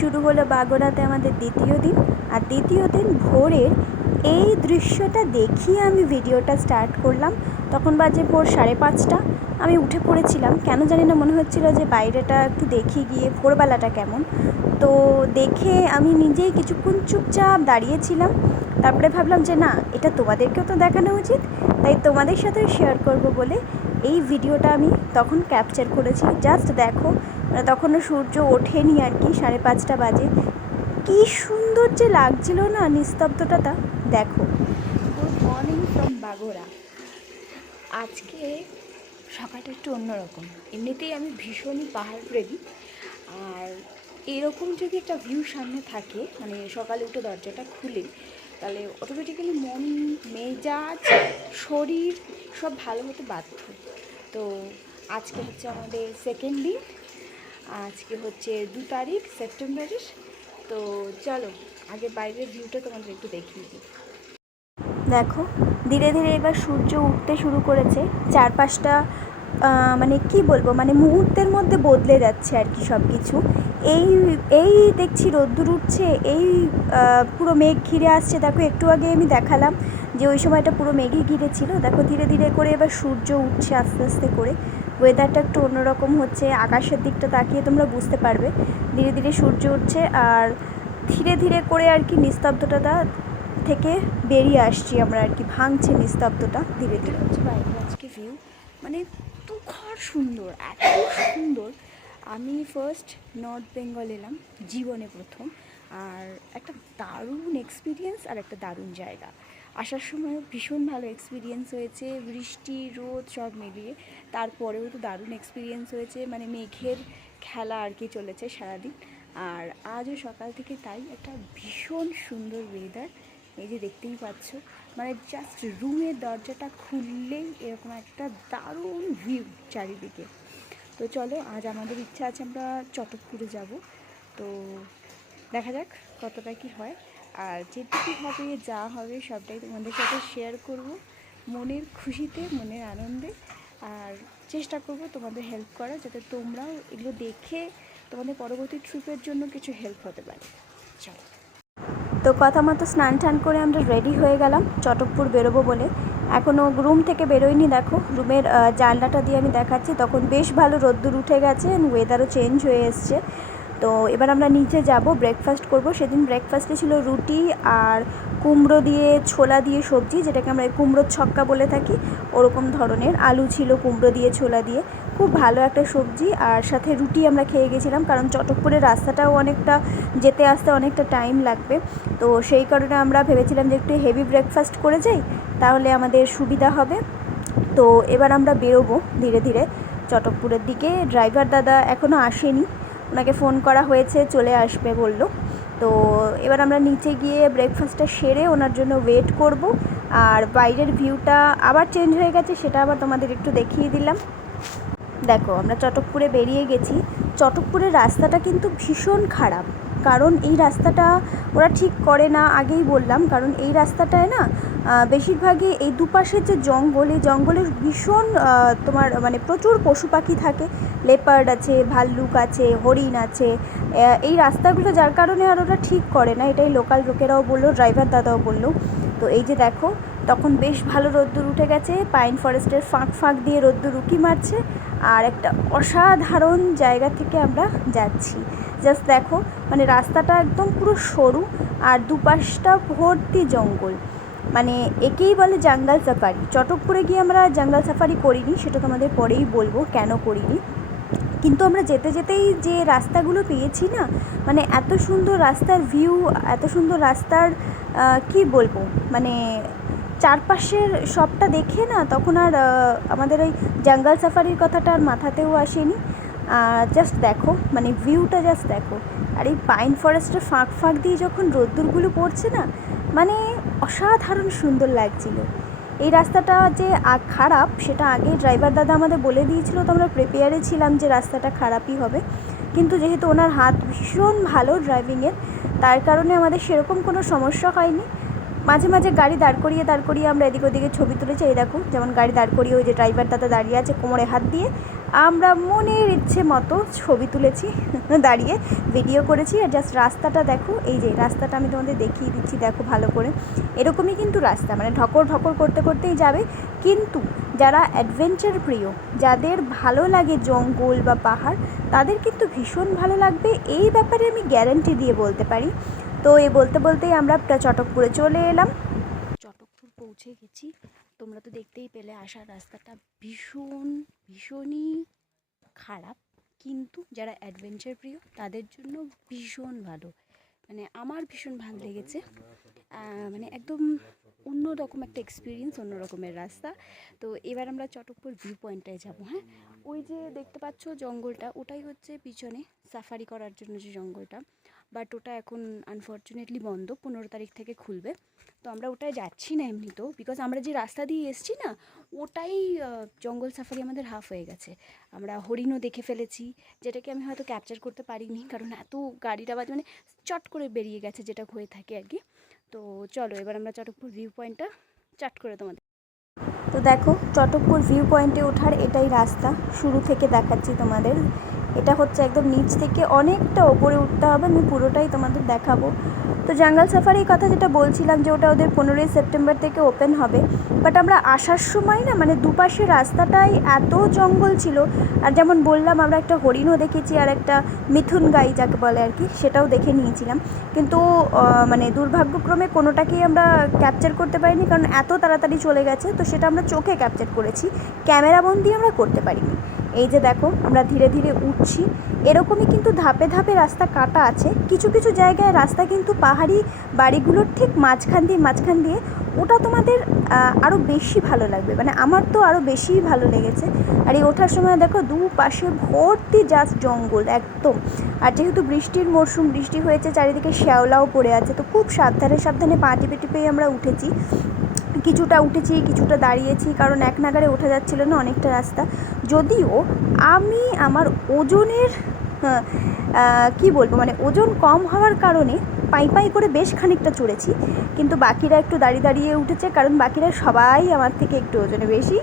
শুরু হলো বাগোড়াতে আমাদের দ্বিতীয় দিন। আর দ্বিতীয় দিন ভোরের এই দৃশ্যটা দেখিয়ে আমি ভিডিওটা স্টার্ট করলাম। তখন বাজে ভোর 5:30। আমি উঠে পড়েছিলাম, কেন জানি না মনে হচ্ছিল যে বাইরেটা একটু দেখে গিয়ে ভোরবেলাটা কেমন। তো দেখে আমি নিজেই কিছুক্ষণ চুপচাপ দাঁড়িয়েছিলাম। তারপরে ভাবলাম যে না, এটা তোমাদেরকেও তো দেখানো উচিত, তাই তোমাদের সাথেও শেয়ার করব বলে এই ভিডিওটা আমি তখন ক্যাপচার করেছি। জাস্ট দেখো, তখনও সূর্য ওঠেনি আর কি, 5:30 বাজে। কী সুন্দর যে লাগছিল না নিস্তব্ধতা, দেখো। Good morning from Bagora. আজকে সকালটা একটু অন্যরকম। এমনিতেই আমি ভীষণই পাহাড় প্রেমী, আর এরকম যদি একটা ভিউ সামনে থাকে, মানে সকালে উঠে দরজাটা খুলে, তাহলে অটোমেটিক্যালি মন, মেজাজ, শরীর সব ভালো হতে বাধ্য। তো আজকে হচ্ছে আমাদের সেকেন্ড দিন, আজকে হচ্ছে 2 তারিখ সেপ্টেম্বরের। তো চলো আগে বাইরের ভিউটা তোমাদের একটু দেখিয়ে দিই। দেখো, ধীরে ধীরে এবার সূর্য উঠতে শুরু করেছে। চারপাশটা মানে কি বলবো, মানে মুহূর্তের মধ্যে বদলে যাচ্ছে আর কি সব কিছু। এই এই দেখছি রোদ্দুর উঠছে, এই পুরো মেঘ ঘিরে আসছে। দেখো, একটু আগে আমি দেখালাম যে ওই সময়টা পুরো মেঘে ঘিরে ছিল। দেখো, ধীরে ধীরে করে এবার সূর্য উঠছে আস্তে আস্তে করে। ওয়েদারটা একটু অন্যরকম হচ্ছে, আকাশের দিকটা তাকিয়ে তোমরা বুঝতে পারবে। ধীরে ধীরে সূর্য উঠছে, আর ধীরে ধীরে করে আর কি নিস্তব্ধতা থেকে বেরিয়ে আসছি আমরা আর কি, ভাঙছে নিস্তব্ধতা ধীরে ধীরে। হচ্ছে বাইরের আজকে ভিউ, মানে তুখর সুন্দর, এত সুন্দর। আমি ফার্স্ট নর্থ বেঙ্গল এলাম জীবনে প্রথম, আর একটা দারুণ এক্সপিরিয়েন্স আর একটা দারুণ জায়গা। আসার সময় ভীষণ ভালো এক্সপিরিয়েন্স হয়েছে, বৃষ্টি রোদ সব মিলিয়ে। তারপরেও তো দারুণ এক্সপিরিয়েন্স হয়েছে, মানে মেঘের খেলা আর কি চলেছে সারাদিন। আর আজও সকাল থেকে তাই একটা ভীষণ সুন্দর ওয়েদার। এই যে দেখতেই পাচ্ছ, মানে জাস্ট রুমের দরজাটা খুললেই এরকম একটা দারুণ ভিউ চারিদিকে। তো চলো, আজ আমাদের ইচ্ছা আছে আমরা চটকপুরে যাব। তো দেখা যাক কতটা কি হয়, আর যেটুকু হবে যা হবে সবটাই তোমাদের সাথে শেয়ার করব, মনের খুশিতে, মনের আনন্দে। আর চেষ্টা করব তোমাদের হেল্প করা, যাতে তোমরাও এগুলো দেখে তোমাদের পরবর্তী ট্রিপের জন্য কিছু হেল্প হতে পারে। চলো। তো কথা মতো স্নান টান করে আমরা রেডি হয়ে গেলাম চটকপুর বেরোবো বলে। এখনও রুম থেকে বেরোয়নি। দেখো, রুমের জানলাটা দিয়ে আমি দেখাচ্ছি, তখন বেশ ভালো রোদ্দুর উঠে গেছে, ওয়েদারও চেঞ্জ হয়ে এসছে। তো এবার আমরা নিচে যাব, ব্রেকফাস্ট করব। সেদিন ব্রেকফাস্টে ছিল রুটি আর কুমড়ো দিয়ে ছোলা দিয়ে সবজি, যেটাকে আমরা কুমড়োর ছক্কা বলে থাকি, ওরকম ধরনের। আলু ছিল কুমড়ো দিয়ে ছোলা দিয়ে, খুব ভালো একটা সবজি। আর সাথে রুটি আমরা খেয়ে গেছিলাম, কারণ চটকপুরের রাস্তাটাও অনেকটা, যেতে আসতে অনেকটা টাইম লাগবে। তো সেই কারণে আমরা ভেবেছিলাম যে একটু হেভি ব্রেকফাস্ট করে যাই, তাহলে আমাদের সুবিধা হবে। তো এবার আমরা বেরোবো ধীরে ধীরে চটকপুরের দিকে। ড্রাইভার দাদা এখনও আসেনি, ওনাকে ফোন করা হয়েছে, চলে আসবে বলল। তো এবার আমরা নিচে গিয়ে ব্রেকফাস্টটা সেরে ওনার জন্য ওয়েট করব। আর বাইরের ভিউটা আবার চেঞ্জ হয়ে গেছে, সেটা আবার তোমাদের একটু দেখিয়ে দিলাম। দেখো, আমরা চটকপুরে বেরিয়ে গেছি। চটকপুরের রাস্তাটা কিন্তু ভীষণ খারাপ, কারণ এই রাস্তাটা ওরা ঠিক করে না, আগেই বললাম। কারণ এই রাস্তাটায় না বেশিরভাগই এই দুপাশের যে জঙ্গল, এই জঙ্গলের ভীষণ তোমার মানে প্রচুর পশু পাখি থাকে। লেপার্ড আছে, ভাল্লুক আছে, হরিণ আছে। এই রাস্তাগুলো যার কারণে আর ওরা ঠিক করে না, এটাই লোকাল লোকেরাও বললো, ড্রাইভার দাদাও বললো। তো এই যে দেখো, তখন বেশ ভালো রোদ্দুর উঠে গেছে, পাইন ফরেস্টের ফাঁক ফাঁক দিয়ে রোদ্দুর উঁকি মারছে। আর একটা অসাধারণ জায়গা থেকে আমরা যাচ্ছি। জাস্ট দেখো, মানে রাস্তাটা একদম পুরো সরু, আর দুপাশটা ভর্তি জঙ্গল, মানে একেই বলে জঙ্গল সাফারি। চটকপুরে গিয়ে আমরা জঙ্গল সাফারি করিনি, সেটা তোমাদের পরেই বলবো কেন করিনি। কিন্তু আমরা যেতে যেতেই যে রাস্তাগুলো পেয়েছি না, মানে এত সুন্দর রাস্তার ভিউ, এত সুন্দর রাস্তার কি বলবো, মানে চারপাশের সবটা দেখে না তখন আর আমাদের ওই জঙ্গল সাফারির কথাটা আর মাথাতেও আসেনি। জাস্ট দেখো, মানে ভিউটা জাস্ট দেখো। আর এই পাইন ফরেস্টের ফাঁক ফাঁক দিয়ে যখন রোদ্দুরগুলো পড়ছে না, মানে অসাধারণ সুন্দর লাগছিল। এই রাস্তাটা যে খারাপ সেটা আগেই ড্রাইভার দাদা আমাদের বলে দিয়েছিল, তো আমরা প্রিপেয়ারে ছিলাম যে রাস্তাটা খারাপই হবে। কিন্তু যেহেতু ওনার হাত ভীষণ ভালো ড্রাইভিংয়ের, তার কারণে আমাদের সেরকম কোনো সমস্যা হয়নি। মাঝে মাঝে গাড়ি দাঁড় করিয়ে আমরা এদিক ওদিকে ছবি তুলেছি। এই দেখো, যেমন গাড়ি দাঁড় করিয়ে ওই যে ড্রাইভার দাদা দাঁড়িয়ে আছে কোমরে হাত দিয়ে, আমরা মনের ইচ্ছে মতো ছবি তুলেছি, দাঁড়িয়ে ভিডিও করেছি। আর জাস্ট রাস্তাটা দেখো, এই যে রাস্তাটা আমি তোমাদের দেখিয়ে দিচ্ছি, দেখো ভালো করে। এরকমই কিন্তু রাস্তা, মানে ঢকর ঢকর করতে করতেই যাবে। কিন্তু যারা অ্যাডভেঞ্চার প্রিয়, যাদের ভালো লাগে জঙ্গল বা পাহাড়, তাদের কিন্তু ভীষণ ভালো লাগবে, এই ব্যাপারে আমি গ্যারান্টি দিয়ে বলতে পারি। তো এই বলতে বলতেই আমরা চটকপুরে চলে এলাম। চটকপুর পৌঁছে গেছি। তোমরা তো দেখতেই পেলে আসার রাস্তাটা ভীষণই খারাপ, কিন্তু যারা অ্যাডভেঞ্চার প্রিয় তাদের জন্য ভীষণ ভালো। মানে আমার ভীষণ ভালো লেগেছে, মানে একদম অন্য রকম একটা এক্সপিরিয়েন্স, অন্য রকমের রাস্তা। তো এবার আমরা চটকপুর ভিউ পয়েন্টটায় যাব। হ্যাঁ, ওই যে দেখতে পাচ্ছ জঙ্গলটা, ওটাই হচ্ছে পিছনে সাফারি করার জন্য যে জঙ্গলটা, বাট ওটা এখন আনফর্চুনেটলি বন্ধ, 15 তারিখ থেকে খুলবে। তো আমরা ওটায় যাচ্ছি না এমনিতেও, বিকজ আমরা যে রাস্তা দিয়ে এসছি না, ওটাই জঙ্গল সাফারি আমাদের হাফ হয়ে গেছে। আমরা হরিণও দেখে ফেলেছি, যেটাকে আমি হয়তো ক্যাপচার করতে পারিনি, কারণ এত গাড়ির আওয়াজ, মানে চট করে বেরিয়ে গেছে, যেটা হয়ে থাকে আর কি। তো চলো এবার আমরা চটকপুর ভিউ পয়েন্টটা চাট করে তোমাদের। তো দেখো, চটকপুর ভিউ পয়েন্টে ওঠার এটাই রাস্তা, শুরু থেকে দেখাচ্ছি তোমাদের। এটা হচ্ছে একদম নিচ থেকে অনেকটা ওপরে উঠতে হবে, আমি পুরোটাই তোমাদের দেখাবো। তো জঙ্গল সাফারির কথা যেটা বলছিলাম, যে ওটা ওদের 15ই সেপ্টেম্বর থেকে ওপেন হবে। বাট আমরা আসার সময় না, মানে দুপাশে রাস্তাটাই এত জঙ্গল ছিল। আর যেমন বললাম, আমরা একটা হরিণও দেখেছি, আর একটা মিথুন গাই যাকে বলে আর কি, সেটাও দেখে নিয়েছিলাম। কিন্তু মানে দুর্ভাগ্যক্রমে কোনোটাকেই আমরা ক্যাপচার করতে পারিনি, কারণ এত তাড়াতাড়ি চলে গেছে। তো সেটা আমরা চোখে ক্যাপচার করেছি, ক্যামেরাবন্দি আমরা করতে পারিনি। এই যে দেখো, আমরা ধীরে ধীরে উঠছি। এরকমই কিন্তু ধাপে ধাপে রাস্তা কাটা আছে, কিছু কিছু জায়গায় রাস্তা কিন্তু পাহাড়ি বাড়িগুলোর ঠিক মাঝখান দিয়ে ওটা তোমাদের আরও বেশি ভালো লাগবে, মানে আমার তো আরও বেশিই ভালো লেগেছে। আর এই ওঠার সময় দেখো দুপাশে ভর্তি জাস্ট জঙ্গল একদম। আর যেহেতু বৃষ্টির মরশুম, বৃষ্টি হয়েছে, চারিদিকে শ্যাওলাও পড়ে আছে, তো খুব সাবধানে পা টিপে টিপেই আমরা উঠেছি। কিছুটা উঠেছি, কিছুটা দাঁড়িয়েছি, কারণ এক নাগাড়ে ওঠা যাচ্ছিল না অনেকটা রাস্তা। যদিও আমি আমার ওজনের কি বলবো, মানে ওজন কম হওয়ার কারণে পাই করে বেশ খানিকটা চড়েছি, কিন্তু বাকিরা একটু দাঁড়িয়ে উঠেছে, কারণ বাকিরা সবাই আমার থেকে একটু ওজনে বেশি,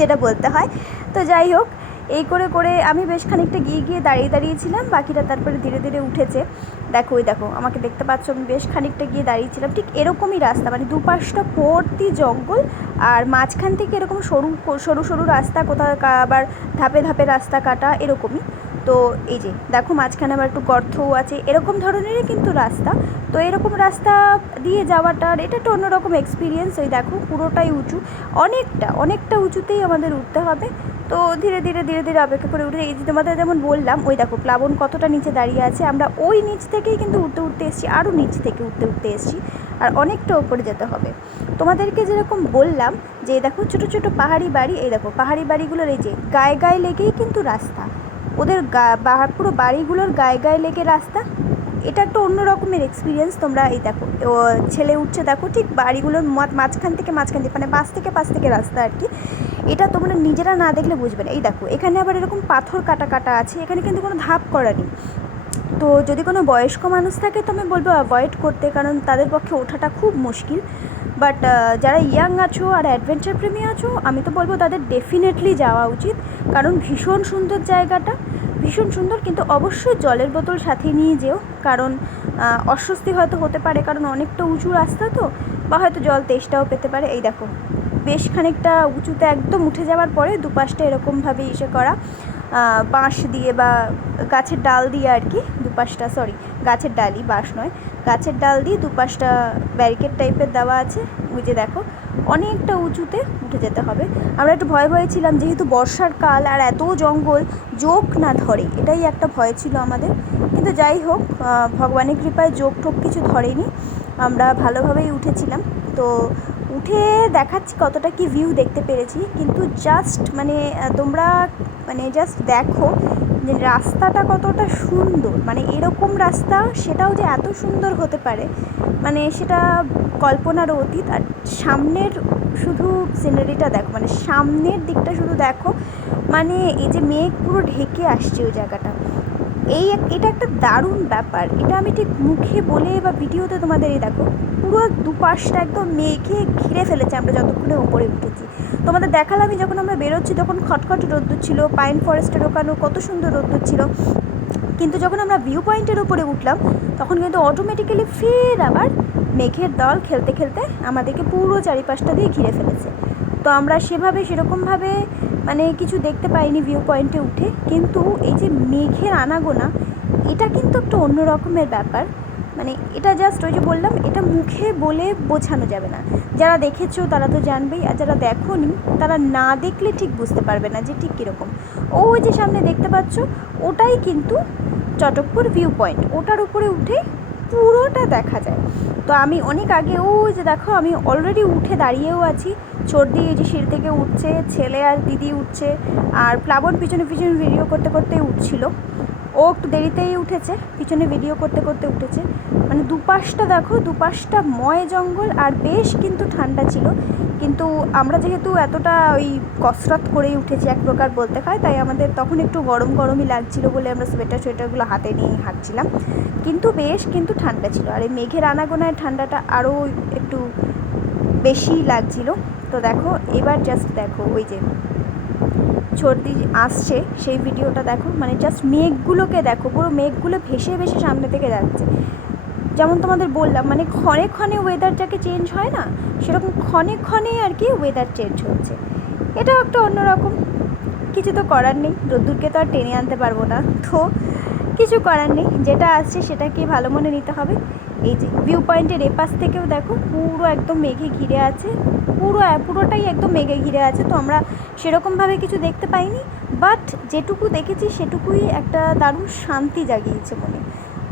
যেটা বলতে হয়। তো যাই হোক, এই করে আমি বেশ খানিকটা গিয়ে দাঁড়িয়েছিলাম, বাকিরা তারপরে ধীরে ধীরে উঠেছে। দেখো, ওই দেখো আমাকে দেখতে পাচ্ছ, আমি বেশ খানিকটা গিয়ে দাঁড়িয়েছিলাম। ঠিক এরকমই রাস্তা, মানে দুপাশটা ভর্তি জঙ্গল, আর মাঝখান থেকে এরকম সরু রাস্তা, কোথাও আবার ধাপে ধাপে রাস্তা কাটা, এরকমই। তো এই যে দেখো, মাঝখানে আবার একটু গর্তও আছে, এরকম ধরনেরই কিন্তু রাস্তা। তো এরকম রাস্তা দিয়ে যাওয়াটার এটা একটা অন্যরকম এক্সপিরিয়েন্স। ওই দেখো, পুরোটাই উঁচু, অনেকটা উঁচুতেই আমাদের উঠতে হবে। তো ধীরে ধীরে অপেক্ষা করে উঠে, এই যে তোমাদের যেমন বললাম, ওই দেখো প্লাবন কতটা নিচে দাঁড়িয়ে আছে, আমরা ওই নিচ থেকেই কিন্তু উঠতে এসেছি, আরও নিচ থেকে উঠতে এসেছি, আর অনেকটা ওপরে যেতে হবে। তোমাদেরকে যেরকম বললাম, যে দেখো ছোটো পাহাড়ি বাড়ি, এই দেখো পাহাড়ি বাড়িগুলোর এই যে গায়ে লেগেই কিন্তু রাস্তা, ওদের পুরো বাড়িগুলোর গায়ে লেগে রাস্তা। এটা একটা অন্য রকমের এক্সপিরিয়েন্স। তোমরা এই দেখো, ছেলে উঠছে, দেখো ঠিক বাড়িগুলোর মাঝখান থেকে মানে পাশ থেকে রাস্তা আর কি। এটা তোমরা নিজেরা না দেখলে বুঝবে না। এই দেখো, এখানে আবার এরকম পাথর কাটা আছে, এখানে কিন্তু কোনো ধাপ করা নেই। তো যদি কোনো বয়স্ক মানুষ থাকে তো আমি বলবো অ্যাভয়েড করতে, কারণ তাদের পক্ষে ওঠাটা খুব মুশকিল। বাট যারা ইয়াং আছো আর অ্যাডভেঞ্চার প্রেমী আছো, আমি তো বলবো তাদের ডেফিনেটলি যাওয়া উচিত, কারণ ভীষণ সুন্দর জায়গাটা, ভীষণ সুন্দর। কিন্তু অবশ্যই জলের বোতল সাথে নিয়ে যেও, কারণ অস্বস্তি হয়তো হতে পারে, কারণ অনেকটা উঁচু রাস্তা তো, বা হয়তো জল তেষ্টাও পেতে পারে। এই দেখো, বেশ খানিকটা উঁচুতে একদম উঠে যাওয়ার পরে দুপাশটা এরকমভাবে ইসে করা, বাঁশ দিয়ে বা গাছের ডাল দিয়ে আর কি দুপাশটা, গাছের ডালই, বাঁশ নয়, গাছের ডাল দিয়ে দুপাশটা ব্যারিকেড টাইপের দেওয়া আছে। ওই যে দেখো, অনেকটা উঁচুতে উঠে যেতে হবে। আমরা একটু ভয়ে ছিলাম, যেহেতু বর্ষার কাল আর এত জঙ্গল, জোক না ধরে, এটাই একটা ভয় ছিল আমাদের। কিন্তু যাই হোক, ভগবানের কৃপায় জোক ঠোক কিছু ধরেনি, আমরা ভালোভাবেই উঠেছিলাম। তো উঠে দেখাচ্ছি কতটা কি ভিউ দেখতে পেরেছি, কিন্তু জাস্ট মানে তোমরা মানে জাস্ট দেখো যে রাস্তাটা কতটা সুন্দর, মানে এরকম রাস্তা, সেটাও যে এত সুন্দর হতে পারে, মানে সেটা কল্পনারও অতীত। আর সামনের শুধু সিনারিটা দেখো, মানে সামনের দিকটা শুধু দেখো, মানে এই যে মেঘ পুরো ঢেকে আসছে ওই জায়গাটা, এটা একটা দারুণ ব্যাপার। এটা আমি ঠিক মুখে বলে বা ভিডিওতে তোমাদের এই দেখো পুরো দুপাশটা একদম মেঘে ঘিরে ফেলেছে আমরা যতক্ষণে ওপরে উঠেছি। তোমাদের দেখালামই যখন আমরা বেরোচ্ছি তখন খটখট রোদ্দুর ছিল, পাইন ফরেস্টের ওখানেও কত সুন্দর রোদ্দুর ছিল, কিন্তু যখন আমরা ভিউ পয়েন্টের ওপরে উঠলাম তখন কিন্তু অটোমেটিক্যালি ফের আবার মেঘের দল খেলতে খেলতে আমাদেরকে পুরো চারিপাশটা দিয়ে ঘিরে ফেলেছে। তো আমরা সেরকমভাবে মানে কিছু দেখতে পাইনি ভিউ পয়েন্টে উঠে, কিন্তু এই যে মেঘের আনাগোনা এটা কিন্তু একটা অন্য রকমের ব্যাপার। মানে এটা জাস্ট ওই যে বললাম, এটা মুখে বলে বোঝানো যাবে না। যারা দেখেছো তারা তো জানবেই, আর যারা দেখোনি তারা না দেখলে ঠিক বুঝতে পারবে না যে ঠিক কীরকম। ওই যে সামনে দেখতে পাচ্ছ ওটাই কিন্তু চটকপুর ভিউ পয়েন্ট, ওটার উপরে উঠে পুরোটা দেখা যায়। তো আমি অনেক আগে ওই যে দেখো আমি অলরেডি উঠে দাঁড়িয়েও আছি, সর্দি এই যে সিঁড়ি থেকে উঠছে, ছেলে আর দিদি উঠছে, আর প্লাবন পিছনে পিছনে ভিডিও করতে করতে উঠছিল। ও একটু দেরিতেই উঠেছে, পিছনে ভিডিও করতে করতে উঠেছে। মানে দুপাশটা দেখো, দুপাশটা ময় জঙ্গল, আর বেশ কিন্তু ঠান্ডা ছিল। কিন্তু আমরা যেহেতু এতটা ওই কসরত করেই উঠেছি এক প্রকার বলতে হয়, তাই আমাদের তখন একটু গরমই লাগছিল বলে আমরা সোয়েটারগুলো হাতে নিয়ে হাঁটছিলাম। কিন্তু বেশ কিন্তু ঠান্ডা ছিল, আর এই মেঘের আনাগোনায় ঠান্ডাটা আরও একটু বেশি লাগছিল। তো দেখো এবার জাস্ট দেখো ওই যে সর্দি আসছে সেই ভিডিওটা দেখো, মানে জাস্ট মেঘগুলোকে দেখো, পুরো মেঘগুলো ভেসে ভেসে সামনে থেকে যাচ্ছে। যেমন তোমাদের বললাম মানে ক্ষণে ক্ষণে ওয়েদারটাকে চেঞ্জ হয় না, সেরকম ক্ষণে ক্ষণে আর কি ওয়েদার চেঞ্জ হচ্ছে। এটাও একটা অন্যরকম, কিছু তো করার নেই, রোদ্দুরকে তো আর টেনে আনতে পারবো না, তো কিছু করার নেই, যেটা আসছে সেটাকে ভালো মনে নিতে হবে। এই যে ভিউ পয়েন্টের এপাশ থেকেও দেখো পুরো একদম মেঘে ঘিরে আছে, পুরোটাই একদম মেঘে ঘিরে আছে। তো আমরা সেরকমভাবে কিছু দেখতে পাইনি, বাট যেটুকু দেখেছি সেটুকুই একটা দারুণ শান্তি জাগিয়েছে মনে।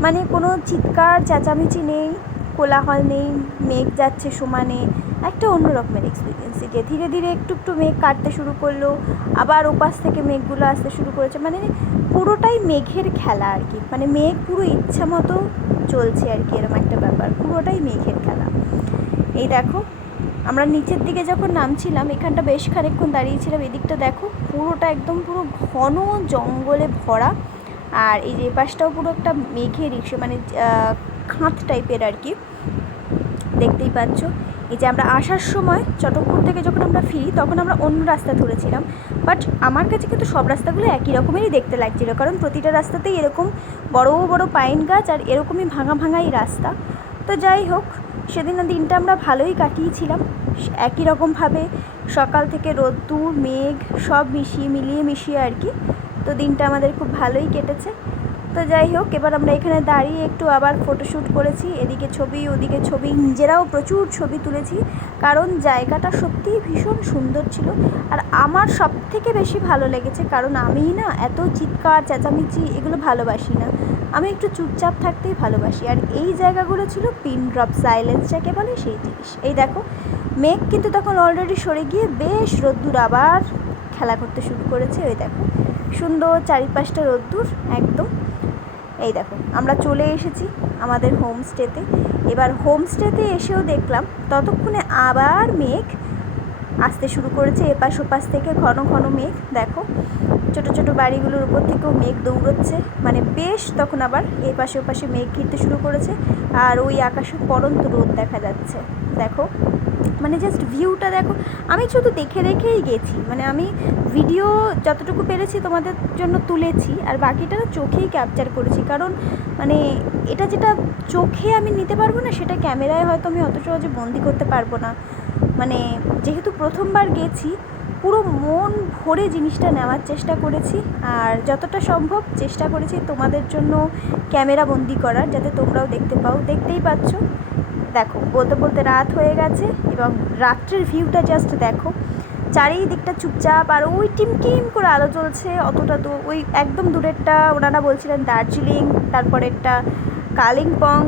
মানে কোনো চিৎকার চেঁচামেচি নেই, কোলাহল নেই, মেঘ যাচ্ছে সমানে, একটা অন্য রকমের এক্সপিরিয়েন্স। যে ধীরে ধীরে একটু একটু মেঘ কাটতে শুরু করলো, আবার ওপাশ থেকে মেঘগুলো আসতে শুরু করেছে, মানে পুরোটাই মেঘের খেলা আর কি। মানে মেঘ পুরো ইচ্ছা মতো চলছে আর কি, এরকম একটা ব্যাপার, পুরোটাই মেঘের খেলা। এই দেখো আমরা নিচের দিকে যখন নামছিলাম এখানটা বেশ খানিকক্ষণ দাঁড়িয়েছিলাম, এদিকটা দেখো পুরোটা একদম পুরো ঘন জঙ্গলে ভরা, আর এই যে পাশটাও পুরো একটা মেঘের ইস্যু, মানে খাঁত টাইপের আর কি, দেখতেই পাচ্ছ। এই যে আমরা আসার সময় চটকপুর থেকে যখন আমরা ফিরি তখন আমরা অন্য রাস্তা ধরেছিলাম, বাট আমার কাছে কিন্তু সব রাস্তাগুলো একই রকমেরই দেখতে লাগছিলো, কারণ প্রতিটা রাস্তাতেই এরকম বড় বড় পাইন গাছ আর এরকমই ভাঙাই রাস্তা। তো যাই হোক, সেদিনের দিনটা আমরা ভালোই কাটিয়েছিলাম, একই রকমভাবে সকাল থেকে রোদ্দুর মেঘ সব মিলিয়ে মিশিয়ে আর কি। তো দিনটা আমাদের খুব ভালোই কেটেছে। তো যাই হোক, এবার আমরা এখানে দাঁড়িয়ে একটু আবার ফটোশ্যুট করেছি, এদিকে ছবি ওদিকে ছবি, নিজেরাও প্রচুর ছবি তুলেছি, কারণ জায়গাটা সত্যিই ভীষণ সুন্দর ছিল। আর আমার সব থেকে বেশি ভালো লেগেছে, কারণ আমি না এত চিৎকার চেঁচামেচি এগুলো ভালোবাসি না, আমি একটু চুপচাপ থাকতেই ভালোবাসি। আর এই জায়গাগুলো ছিল পিন ড্রপ সাইলেন্স যাকে বলে সেই জিনিস। এই দেখো মেঘ কিন্তু তখন অলরেডি সরে গিয়ে বেশ রোদ্দুর আবার খেলা করতে শুরু করেছে। ওই দেখো সুন্দর চারিপাশটা রোদ্দুর একদম। এই দেখো আমরা চলে এসেছি আমাদের হোমস্টেতে। এবার হোমস্টেতে এসেও দেখলাম ততক্ষণে আবার মেঘ আসতে শুরু করেছে, এপাশ ওপাশ থেকে ঘন ঘন মেঘ। দেখো ছোট ছোট বাড়িগুলোর উপর থেকেও মেঘ দৌড়চ্ছে, মানে বেশ তখন আবার এপাশে ওপাশে মেঘ ঘিরতে শুরু করেছে, আর ওই আকাশে পড়ন্ত রোদ দেখা যাচ্ছে। দেখো মানে জাস্ট ভিউটা দেখো, আমি শুধু দেখেই গেছি, মানে আমি ভিডিও যতটুকু পেরেছি তোমাদের জন্য তুলেছি, আর বাকিটা চোখেই ক্যাপচার করেছি, কারণ মানে এটা যেটা চোখে আমি নিতে পারবো না সেটা ক্যামেরায় হয়তো আমি অত সহজে বন্দি করতে পারবো না। মানে যেহেতু প্রথমবার গেছি, পুরো মন ভরে জিনিসটা নেওয়ার চেষ্টা করেছি, আর যতটা সম্ভব চেষ্টা করেছি তোমাদের জন্য ক্যামেরা বন্দি করার, যাতে তোমরাও দেখতে পাও। দেখতেই পাচ্ছ দেখো বলতে বলতে রাত হয়ে গেছে, এবং রাত্রের ভিউটা জাস্ট দেখো, চারিদিকটা চুপচাপ, আর ওই টিম করে আলো জ্বলছে অতটা দূর, ওই একদম দূরেরটা ওনারা বলছিলেন দার্জিলিং, তারপরেরটা কালিম্পং,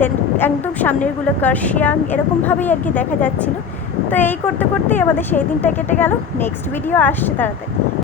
দেন একদম সামনেরগুলো কার্শিয়াং, এরকমভাবেই আর কি দেখা যাচ্ছিলো। তো এই করতে করতেই আমাদের সেই দিনটা কেটে গেল। নেক্সট ভিডিও আসছে তাড়াতাড়ি।